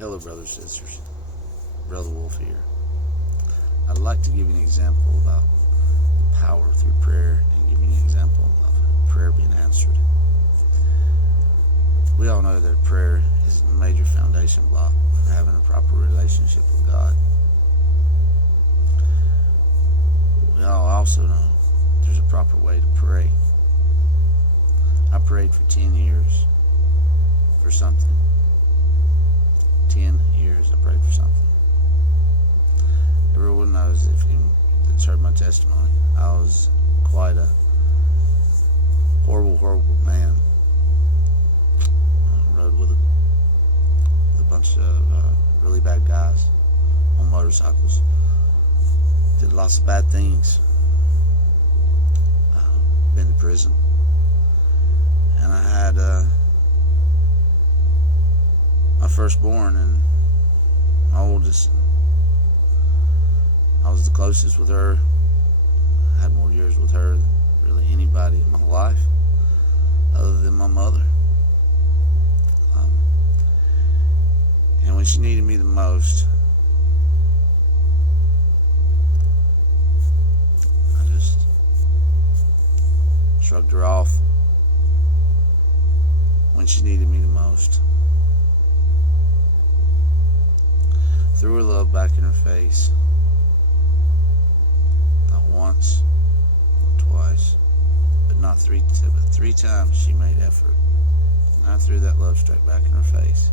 Hello, brothers and sisters. Brother Wolf here. I'd like to give you an example about power through prayer and give you an example of prayer being answered. We all know that prayer is a major foundation block for having a proper relationship with God. We all also know there's a proper way to pray. I prayed for 10 years for something. 10 years I prayed for something. Everyone knows, if you've heard my testimony, I was quite a horrible man. I rode with a bunch of really bad guys on motorcycles. Did lots of bad things. Been to prison. And I had my firstborn and my oldest. And I was the closest with her. I had more years with her than really anybody in my life, other than my mother. And when she needed me the most, I just shrugged her off. When she needed me the most, threw her love back in her face. Not once, twice, but not three times she made effort. And I threw that love straight back in her face.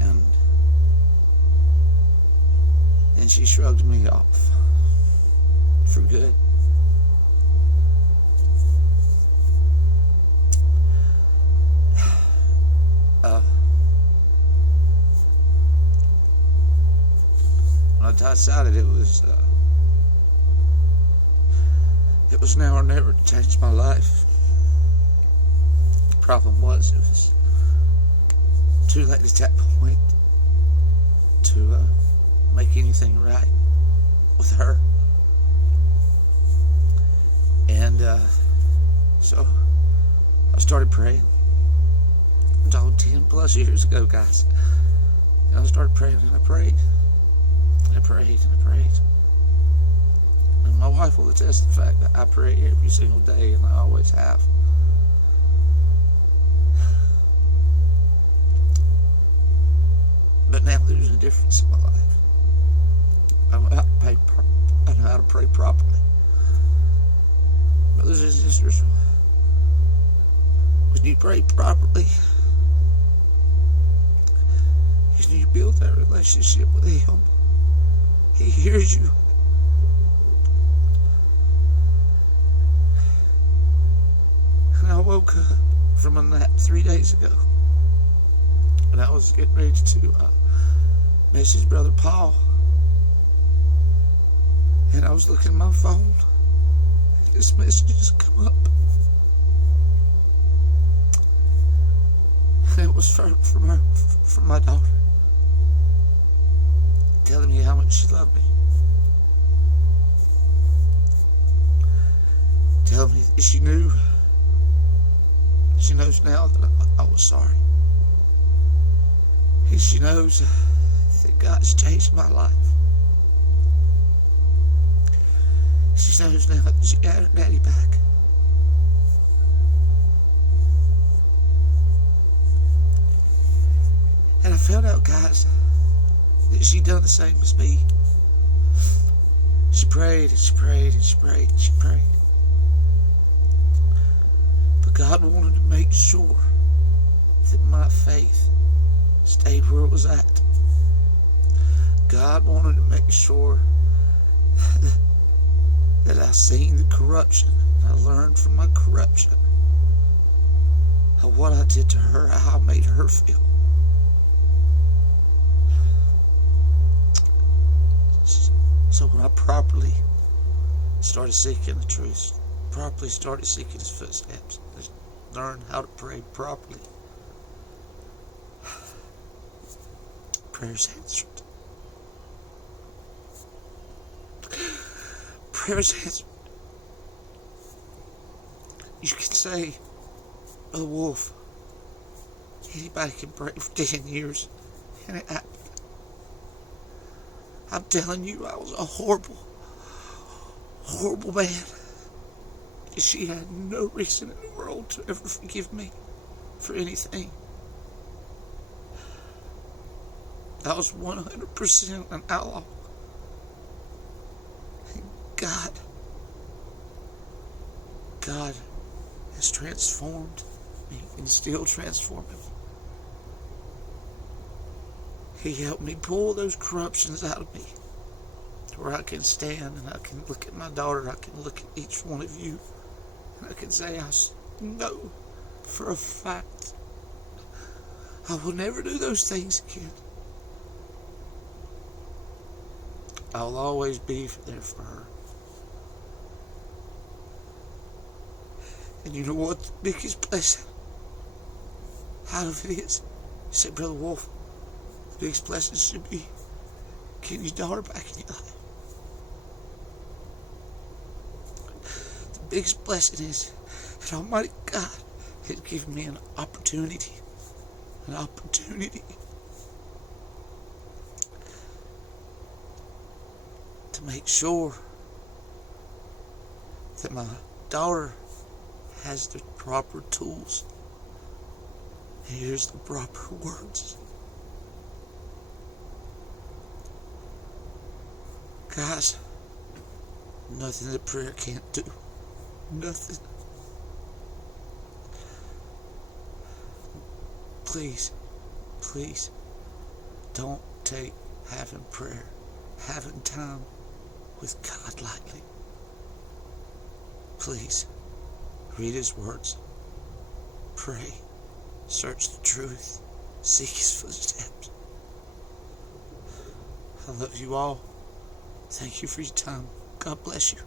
And then she shrugged me off for good. When I decided it was now or never to change my life. The problem was, it was too late at that point to make anything right with her. And so I started praying. It was 10 plus years ago, guys. And I started praying, and I prayed. I prayed and I prayed. And my wife will attest to the fact that I pray every single day, and I always have. But now there's a difference in my life. I know how to pray properly. Brothers and sisters, when you pray properly, when you build that relationship with Him, He hears you. And I woke up from a nap 3 days ago, and I was getting ready to message Brother Paul, and I was looking at my phone, and this message just come up, and it was from my daughter, telling me how much she loved me, telling me that she knows now that I was sorry, and she knows that God's changed my life. She knows now that she got her daddy back. And I found out, guys, that she done the same as me. She prayed and she prayed and she prayed and she prayed. But God wanted to make sure that my faith stayed where it was at. God wanted to make sure that I seen the corruption. I learned from my corruption of what I did to her, how I made her feel. So when I properly started seeking the truth, properly started seeking His footsteps, learned how to pray properly, prayers answered. Prayers answered. You can say, "Oh, Wolf, Anybody can pray for 10 years and it happened. I'm telling you, I was a horrible, horrible man. She had no reason in the world to ever forgive me for anything. I was 100% an outlaw. And God has transformed me and still transforming me. He helped me pull those corruptions out of me to where I can stand and I can look at my daughter, I can look at each one of you, and I can say, I know for a fact I will never do those things again. I'll always be there for her. And you know what the biggest blessing out of it is? You said, Brother Wolf, the biggest blessing should be getting your daughter back in your life. The biggest blessing is that Almighty God has given me an opportunity to make sure that my daughter has the proper tools and hears the proper words. Guys, nothing that prayer can't do. Nothing. Please, don't take having prayer, having time with God lightly. Please, read His words. Pray. Search the truth. Seek His footsteps. I love you all. Thank you for your time. God bless you.